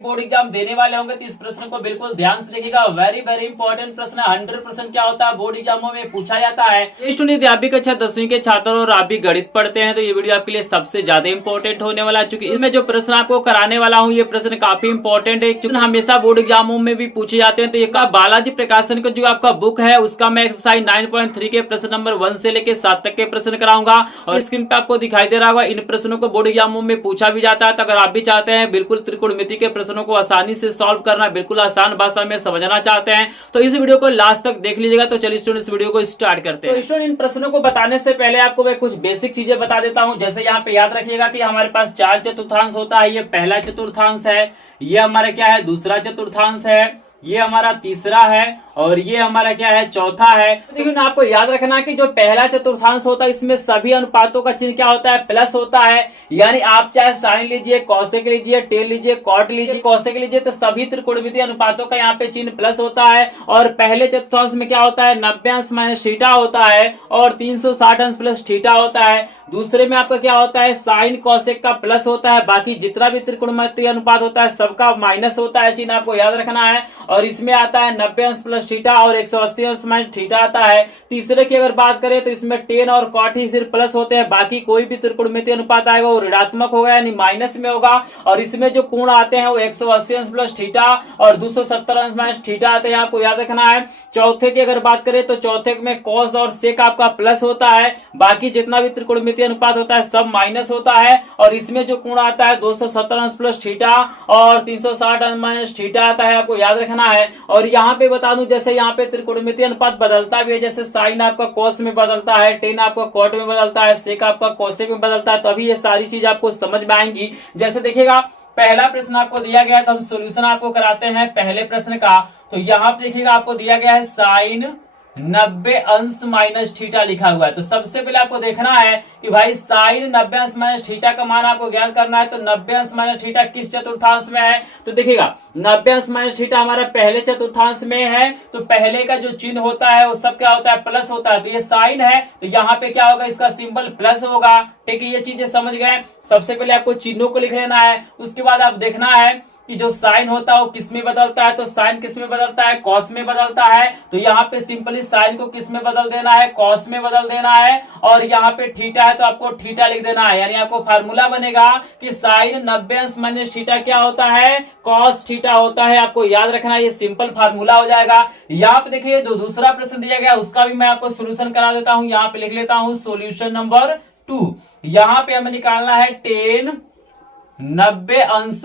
Board exam देने वाले होंगे तो इस प्रश्न को बिल्कुल ध्यान से देखिएगा। वेरी वेरी इंपॉर्टेंट प्रश्न 100% क्या होता है बोर्ड एग्जामों में पूछा जाता है। स्टूडेंट आप भी कक्षा 10वीं के छात्र और आप भी गणित पढ़ते हैं तो ये वीडियो आपके लिए सबसे ज्यादा इंपॉर्टेंट होने वाला है, क्योंकि इसमें जो प्रश्न आपको कराने वाला हूँ ये प्रश्न काफी इंपॉर्टेंट है, क्योंकि हमेशा बोर्ड एग्जामों में भी पूछे जाते हैं। तो ये बालाजी प्रकाशन का जो आपका बुक है उसका मैं एक्सरसाइज 9.3 के प्रश्न नंबर 1 से लेकर 7 तक के प्रश्न कराऊंगा और स्क्रीन पे आपको दिखाई दे रहा होगा। इन प्रश्नों को बोर्ड एग्जामों में पूछा भी जाता है, तो अगर आप भी चाहते हैं बिल्कुल त्रिकोणमिति के प्रश्नों को आसानी से सॉल्व करना, बिल्कुल आसान भाषा में समझना चाहते हैं तो इस वीडियो को लास्ट तक देख लीजिएगा। तो चलिए स्टूडेंट इस वीडियो को स्टार्ट करते हैं। तो स्टूडेंट इन प्रश्नों को बताने से पहले आपको मैं कुछ बेसिक चीजें बता देता हूं। जैसे यहाँ पे याद रखिएगा कि हमारे पास 4 चतुर्थांश होता है। ये पहला चतुर्थांश है, ये हमारा क्या है दूसरा चतुर्थांश है, ये हमारा तीसरा है और ये हमारा क्या है चौथा है। तो देखिए ना आपको याद रखना है कि जो पहला चतुर्थांश होता है इसमें सभी अनुपातों का चिन्ह क्या होता है प्लस होता है। यानी आप चाहे साइन लीजिए, कौशिक लीजिए, टेन लीजिए, कॉट लीजिए, कौशिक लीजिए, तो सभी त्रिकोणमितीय अनुपातों का यहाँ पे चिन्ह प्लस होता है। और पहले चतुर्थांश में क्या होता है 90 अंश माइनस थीटा होता है और 360 अंश प्लस थीटा होता है। दूसरे में आपका क्या होता है साइन कौशिक का प्लस होता है, बाकी जितना भी त्रिकोणमितीय अनुपात होता है सबका माइनस होता है, चिन्ह आपको याद रखना है। और इसमें आता है 90 अंश प्लस थीटा और 180 अंश माइनस थीटा आता है। तीसरे की अगर बात करें तो इसमें टेन और कॉट ही सिर्फ प्लस होते हैं, बाकी कोई भी त्रिकोणमितीय अनुपात आएगा वो ऋणात्मक होगा यानी माइनस में होगा। और इसमें जो कोण आते हैं वो 180 अंश प्लस थीटा और 270 अंश माइनस थीटा आते हैं, आपको याद रखना है। चौथे की अगर बात करें तो चौथे में कॉस और सेक आपका प्लस होता है, बाकी जितना भी त्रिकोणमितीय अनुपात होता है सब माइनस होता है। और इसमें जो कोण आता है 270 अंश प्लस थीटा और 360 अंश माइनस थीटा आता है, आपको याद रखना है। और यहाँ पे बता दूं जैसे यहाँ पे त्रिकोणमितीय अनुपात बदलता भी है, जैसे साइन आपका कॉस में बदलता है, टेन आपका कॉट में बदलता है, सेक आपका कौशिक में बदलता है, तभी ये सारी चीज आपको समझ में आएंगी। जैसे देखिएगा पहला प्रश्न आपको दिया गया है तो हम सॉल्यूशन आपको कराते हैं पहले प्रश्न का। तो यहाँ पे देखिएगा आपको दिया गया है साइन 90 अंश माइनस थीटा लिखा हुआ है। तो सबसे पहले आपको देखना है कि भाई साइन 90 अंश माइनस थीटा का मान आपको ज्ञात करना है। तो 90 अंश माइनस थीटा किस चतुर्थांश में है, तो देखिएगा 90 अंश माइनस थीटा हमारा पहले चतुर्थांश में है। तो पहले का जो चिन्ह होता है वो सब क्या होता है प्लस होता है। तो ये साइन है तो यहाँ पे क्या होगा इसका सिंबल प्लस होगा। ठीक है, ये चीजें समझ गए। सबसे पहले आपको चिन्हों को लिख लेना है, उसके बाद आप देखना है कि जो साइन होता है वो किस में बदलता है। तो साइन किस में बदलता है कॉस में बदलता है। तो यहाँ पे सिंपली साइन को किस में बदल देना है कॉस में बदल देना है। और यहाँ पे थीटा है तो आपको थीटा लिख देना है, यानी आपको फार्मूला बनेगा कि साइन 90 अंश माइनस थीटा क्या होता है कॉस थीटा होता है। आपको याद रखना है, ये सिंपल फार्मूला हो जाएगा। यहाँ पे देखिए जो दूसरा प्रश्न दिया गया उसका भी मैं आपको सोल्यूशन करा देता हूँ। यहाँ पे लिख लेता हूँ सोल्यूशन नंबर 2। यहाँ पे हमें निकालना है टेन 90 अंश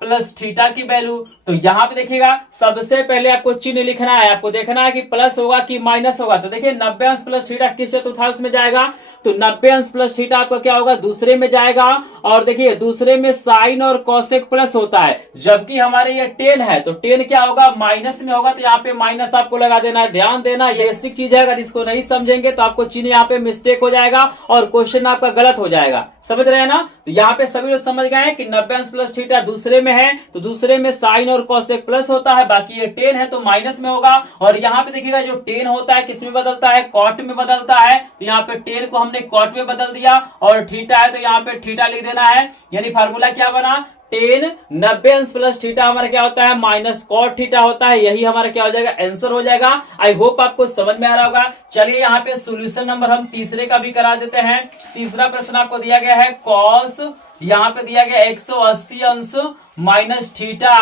प्लस थीटा की वैल्यू। तो यहाँ पे देखिएगा सबसे पहले आपको चिन्ह लिखना है, आपको देखना है कि प्लस होगा कि माइनस होगा। तो देखिए 90 अंश प्लस थीटा किस चतुर्थांश में जाएगा, तो 90 अंश प्लस थीटा आपका क्या होगा दूसरे में जाएगा। और देखिए दूसरे में साइन और कौशिक प्लस होता है, जबकि हमारे ये टेन है तो टेन क्या होगा माइनस में होगा। तो यहाँ पे माइनस आपको लगा देना है। ध्यान देना ये बेसिक चीज है, अगर इसको नहीं समझेंगे तो आपको चिन्ह यहाँ पे मिस्टेक हो जाएगा और क्वेश्चन आपका गलत हो जाएगा। समझ रहे हैं ना। तो यहाँ पे सभी लोग समझ गए कि 90 अंश प्लस थीटा दूसरे में है तो दूसरे में साइन और कौशिक प्लस होता है, बाकी ये टेन है तो माइनस में होगा। और यहाँ पे देखिएगा जो टेन होता है किस में बदलता है कॉट में बदलता है। तो यहाँ पे टेन को हमने कॉट में बदल दिया और थीटा है तो यहाँ पे थीटा लिख देना है। यानी फार्मूला क्या बना टेन 90 अंश प्लस थीटा हमारा क्या होता है माइनस कॉट थीटा होता है। यही हमारा क्या हो जाएगा आंसर हो जाएगा। आई होप आपको समझ में आ रहा होगा। चलिए यहाँ पे सॉल्यूशन नंबर हम तीसरे का भी करा देते हैं। तीसरा प्रश्न आपको दिया गया है कॉस, यहाँ पे दिया गया 180 अंश माइनस थीटा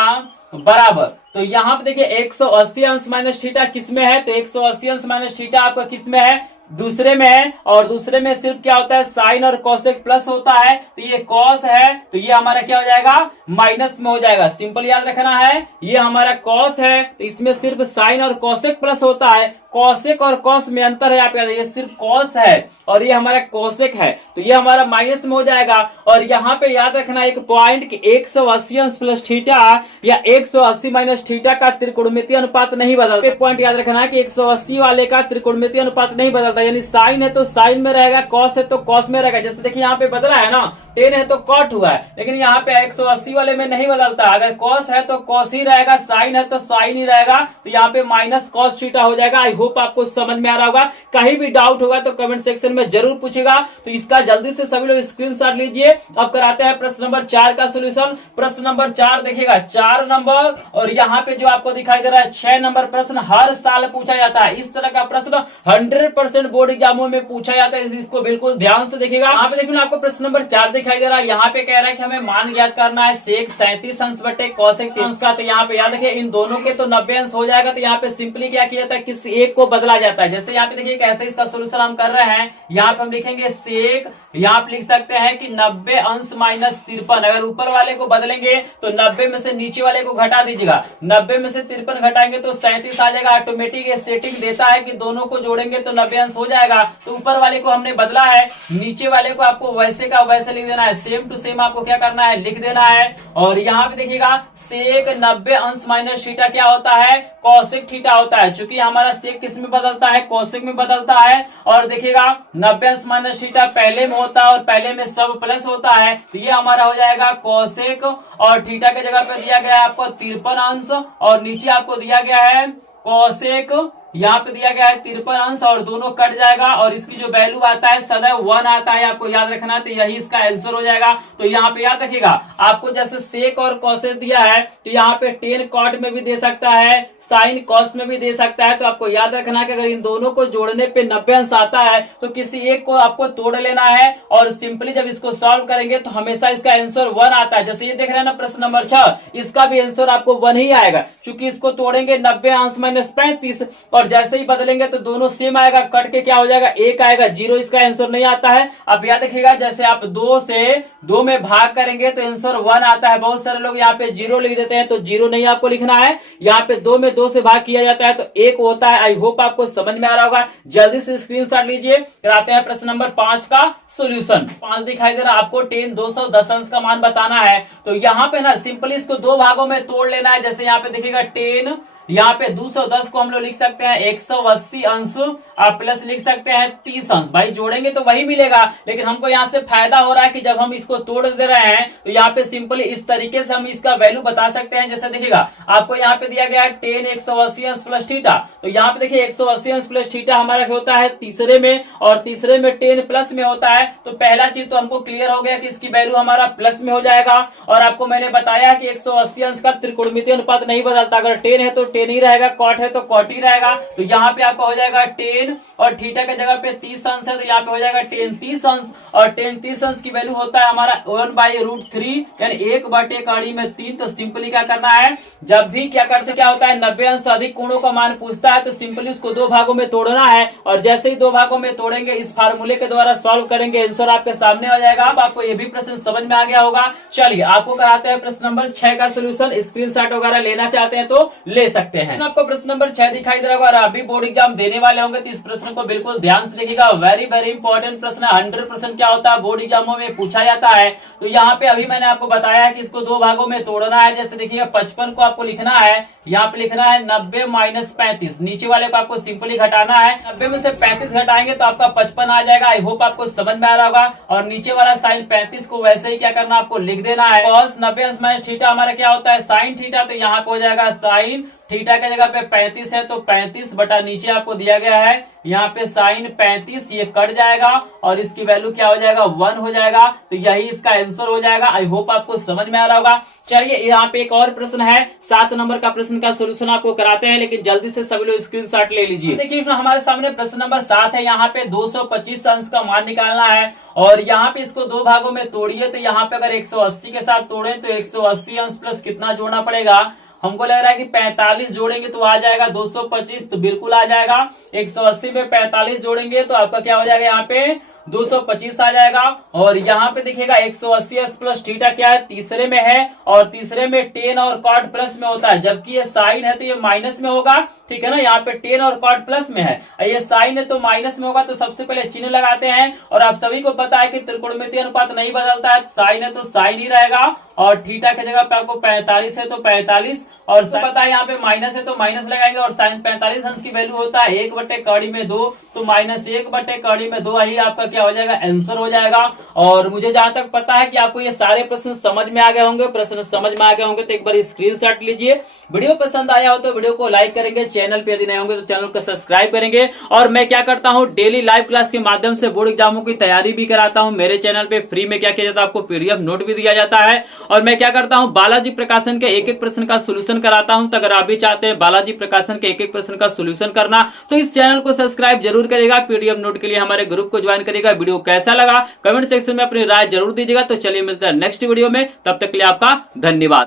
बराबर। तो यहाँ पे देखिए 180 अंश माइनस थीटा किस में है, तो 180 अंश माइनस थीटा आपका किस में है दूसरे में है। और दूसरे में सिर्फ क्या होता है साइन और कौशिक प्लस होता है। तो ये कॉस है तो ये हमारा क्या हो जाएगा माइनस में हो जाएगा। सिंपल याद रखना है, ये हमारा कॉस है तो इसमें सिर्फ साइन और कौशिक प्लस होता है। कौशिक और कॉस में अंतर है, आप याद ये सिर्फ कॉस है और ये हमारा कौशिक है तो ये हमारा माइनस में हो जाएगा। और यहाँ पे याद रखना एक पॉइंट कि 180 अंश प्लस थीटा या 180 माइनस थीटा का त्रिकोणमितीय अनुपात नहीं बदलता। एक पॉइंट याद रखना है कि 180 वाले का त्रिकोणमितीय अनुपात नहीं बदलता, यानी साइन है तो साइन में रहेगा, कॉस है तो कॉस में रहेगा। जैसे देखिए यहाँ पे बदला है ना टेन है तो कॉट हुआ है, लेकिन यहाँ पे 180 वाले में नहीं बदलता। अगर कॉस है तो कॉस ही रहेगा, साइन है तो साइन ही रहेगा, तो यहाँ पे माइनस कॉस थीटा हो जाएगा। आई होप आपको समझ में आ रहा होगा। कहीं भी डाउट होगा तो कमेंट सेक्शन में जरूर पूछेगा। तो इसका जल्दी से सभी लोग स्क्रीनशॉट लीजिए। अब कराते हैं प्रश्न नंबर 4 का सोल्यूशन। प्रश्न नंबर 4 देखिएगा, 4 नंबर और यहाँ पे जो आपको दिखाई दे रहा है 6 नंबर प्रश्न हर साल पूछा जाता है। इस तरह का प्रश्न 100% बोर्ड एग्जामों में पूछा जाता है, इसको बिल्कुल ध्यान से देखिएगा। यहाँ पे देखिए आपको प्रश्न नंबर 4 दिखाई दे रहा है। यहाँ पे कह रहा है कि हमें मान ज्ञात करना है सेक 37 अंश बटे कौशिक 3 अंश का। तो यहाँ पे याद रखिए इन दोनों के तो 90 अंश हो जाएगा। तो यहाँ पे सिंपली क्या किया जाता है, किसी एक को बदला जाता है। जैसे यहाँ पे देखिए कैसे इसका सोल्यूशन हम कर रहे हैं। यहाँ पे हम लिखेंगे सेक, यहाँ पे लिख सकते हैं कि 90 अंश माइनस 53। अगर ऊपर वाले को बदलेंगे तो 90 में से नीचे वाले को घटा दीजिएगा। 90 में से 53 घटाएंगे तो 37 आ जाएगा। ऑटोमेटिक ये सेटिंग देता है कि दोनों को जोड़ेंगे तो 90 अंश हो जाएगा। तो ऊपर वाले को हमने बदला है, नीचे वाले को आपको वैसे का वैसे लिख देना है। सेम टू सेम आपको क्या करना है, लिख देना है। और यहाँ पे देखिएगा सेक 90 अंश माइनस थीटा क्या होता है, कौशिक थीटा होता है। चूंकि हमारा सेक किस में बदलता है, कौशिक में बदलता है। और देखिएगा 90 अंश माइनस थीटा पहले में होता है और पहले में सब प्लस होता है। तो ये हमारा हो जाएगा कौशिक, और थीटा के जगह पे दिया गया है आपको 53 अंश, और नीचे आपको दिया गया है कौशिक, यहाँ पे दिया गया है 53 अंश, और दोनों कट जाएगा। और इसकी जो वैल्यू आता है सदैव 1 आता है, आपको याद रखना। तो यही इसका आंसर हो जाएगा। तो यहाँ पे याद रखिएगा आपको जैसे सेक और कॉसेक दिया है, तो यहाँ पे 10 कॉट में भी दे सकता है, साइन कॉस में भी दे सकता है। तो आपको याद रखना कि अगर इन दोनों को जोड़ने पे 90 अंश आता है तो किसी एक को आपको तोड़ लेना है, और सिंपली जब इसको सॉल्व करेंगे तो हमेशा इसका आंसर 1 आता है। जैसे ये देख रहे हैं ना प्रश्न नंबर 6, इसका भी आंसर आपको 1 ही आएगा, क्योंकि इसको तोड़ेंगे 90 अंश माइनस 35, और जैसे ही बदलेंगे तो दोनों सेम आएगा, कट के क्या हो जाएगा 1 आएगा, 0 इसका आंसर नहीं आता है। अब याद रखिएगा जैसे आप 2 से 2 में भाग करेंगे तो आंसर 1 आता है। बहुत सारे लोग यहाँ पे 0 लिख देते हैं, तो 0 नहीं आपको लिखना है। यहाँ पे 2 में 2 से भाग किया जाता है तो 1 होता है। आई होप आपको समझ में आ रहा होगा। जल्दी से स्क्रीनशॉट लीजिए। कराते हैं प्रश्न नंबर 5 का सोल्यूशन। 5 दिखाई दे रहा है आपको 10 210 अंश का मान बताना है। तो यहाँ पे ना सिंपली इसको 2 भागों में तोड़ लेना है। जैसे यहाँ पे देखिएगा 10, यहाँ पे 210 को हम लोग लिख सकते हैं 180 अंश, आप प्लस लिख सकते हैं 30 अंश। भाई जोड़ेंगे तो वही मिलेगा, लेकिन हमको यहाँ से फायदा हो रहा है कि जब हम इसको तोड़ दे रहे हैं तो यहाँ पे सिंपली इस तरीके से हम इसका वैल्यू बता सकते हैं। जैसे देखिएगा आपको यहाँ पे दिया गया है 10 180 अंश प्लस थीटा। तो यहाँ पे देखिए 180 अंश प्लस थीटा हमारा होता है तीसरे में, और तीसरे में 10 प्लस में होता है। तो पहला चीज तो हमको क्लियर हो गया कि इसकी वैल्यू हमारा प्लस में हो जाएगा। और आपको मैंने बताया कि 180 अंश का त्रिकोणमितीय अनुपात नहीं बदलता। अगर 10 है तो 10 ही रहेगा, कॉट है तो कॉट ही रहेगा। तो यहाँ पे आपका हो जाएगा 10, और थीटा के जगह पे 30 अंश है तो यहाँ पे हो जाएगा 10 30 अंश, और 10 30 अंश की वैल्यू होता है हमारा 1/√3, यानी 1/3। तो सिंपली क्या करना है, जब भी क्या करते क्या होता है 90 अंश से अधिक कोणों का मान पूछता है तो सिंपली उसको 2 भागों में तोड़ना है। और जैसे ही 2 भागों में तोड़ेंगे इस फार्मूले के द्वारा सॉल्व करेंगे, आंसर आपके सामने आ जाएगा। अब आपको ये भी प्रश्न समझ में आ गया होगा। चलिए आपको कराते हैं प्रश्न नंबर 6 का सोल्यूशन। स्क्रीनशॉट वगैरह लेना चाहते हैं तो ले सकते हैं। आपको प्रश्न नंबर 6 दिखाई दे रहा होगा, अभी बोर्ड एग्जाम देने वाले होंगे तो इस प्रश्न को बिल्कुल ध्यान से देखिएगा। वेरी इंपॉर्टेंट प्रश्न, 100% क्या होता है बोर्ड एग्जामों में पूछा जाता है। तो यहाँ पे अभी मैंने आपको बताया है कि इसको 2 भागों में तोड़ना है। जैसे देखिएगा 55 को आपको लिखना है, यहाँ पे लिखना है 90 माइनस 35, नीचे वाले को आपको सिंपली घटाना है। 90 में से 35 घटाएंगे तो आपका 55 आ जाएगा। आई होप आपको समझ में आ रहा होगा। और नीचे वाला साइन 35 को वैसे ही क्या करना आपको लिख देना है। cos 90 अंश माइनस थीटा हमारा क्या होता है साइन थीटा, तो यहाँ पे हो जाएगा साइन थीटा के जगह पे 35 है तो 35 बटा नीचे आपको दिया गया है यहाँ पे साइन 35, ये कट जाएगा और इसकी वैल्यू क्या हो जाएगा 1 हो जाएगा। तो यही इसका आंसर हो जाएगा। आई होप आपको समझ में आ रहा होगा। चलिए यहाँ पे एक और प्रश्न है, 7 नंबर का प्रश्न का सोल्यूशन आपको कराते हैं, लेकिन जल्दी से सभी लोग स्क्रीनशॉट ले लीजिए। देखिए हमारे सामने प्रश्न नंबर 7 है। यहाँ पे 225 अंश का मान निकालना है और यहाँ पे इसको 2 भागों में तोड़िए। तो यहाँ पे अगर 180 के साथ तोड़े तो 180 अंश प्लस कितना जोड़ना पड़ेगा, हमको लग रहा है कि 45 जोड़ेंगे तो आ जाएगा 225, तो बिल्कुल आ जाएगा। 180 में 45 जोड़ेंगे तो आपका क्या हो जाएगा यहाँ पे 225 आ जाएगा। और यहाँ पे देखिएगा 180 प्लस थीटा क्या है तीसरे में है, और तीसरे में 10 और कॉट प्लस में होता है, जबकि ये साइन है तो ये माइनस में होगा। ठीक है ना, यहाँ पे 10 और कॉट प्लस में है, ये साइन है तो माइनस में होगा। तो सबसे पहले चिन्ह लगाते हैं। और आप सभी को पता है कि त्रिकोणमितीय अनुपात नहीं बदलता है, साइन है तो साइन ही रहेगा। और थीटा की जगह पे आपको 45 है तो 45, और तो पता है यहाँ पे माइनस है तो माइनस लगाएंगे और साइन 45 अंश की वैल्यू होता है 1/2 तो -1/2 ही आपका क्या हो जाएगा, आंसर हो जाएगा। और मुझे जहां तक पता है कि आपको ये सारे प्रश्न समझ में आ गए होंगे, तो एक बार स्क्रीनशॉट लीजिए। वीडियो पसंद आया हो तो वीडियो को लाइक करेंगे, चैनल पे यदि नए होंगे तो चैनल को सब्सक्राइब करेंगे। और मैं क्या करता हूँ, डेली लाइव क्लास के माध्यम से बोर्ड एग्जामों की तैयारी भी कराता हूँ। मेरे चैनल पे फ्री में क्या किया जाता है, आपको पीडीएफ नोट भी दिया जाता है। और मैं क्या करता हूँ, बालाजी प्रकाशन के एक एक प्रश्न का सोल्यूशन कराता हूं। तो अगर आप भी चाहते हैं बालाजी प्रकाशन के एक एक प्रश्न का सोल्यूशन करना तो इस चैनल को सब्सक्राइब जरूर करिएगा। पीडीएफ नोट के लिए हमारे ग्रुप को ज्वाइन करिएगा। वीडियो कैसा लगा कमेंट सेक्शन में अपनी राय जरूर दीजिएगा। तो चलिए मिलते हैं नेक्स्ट वीडियो में, तब तक के लिए आपका धन्यवाद।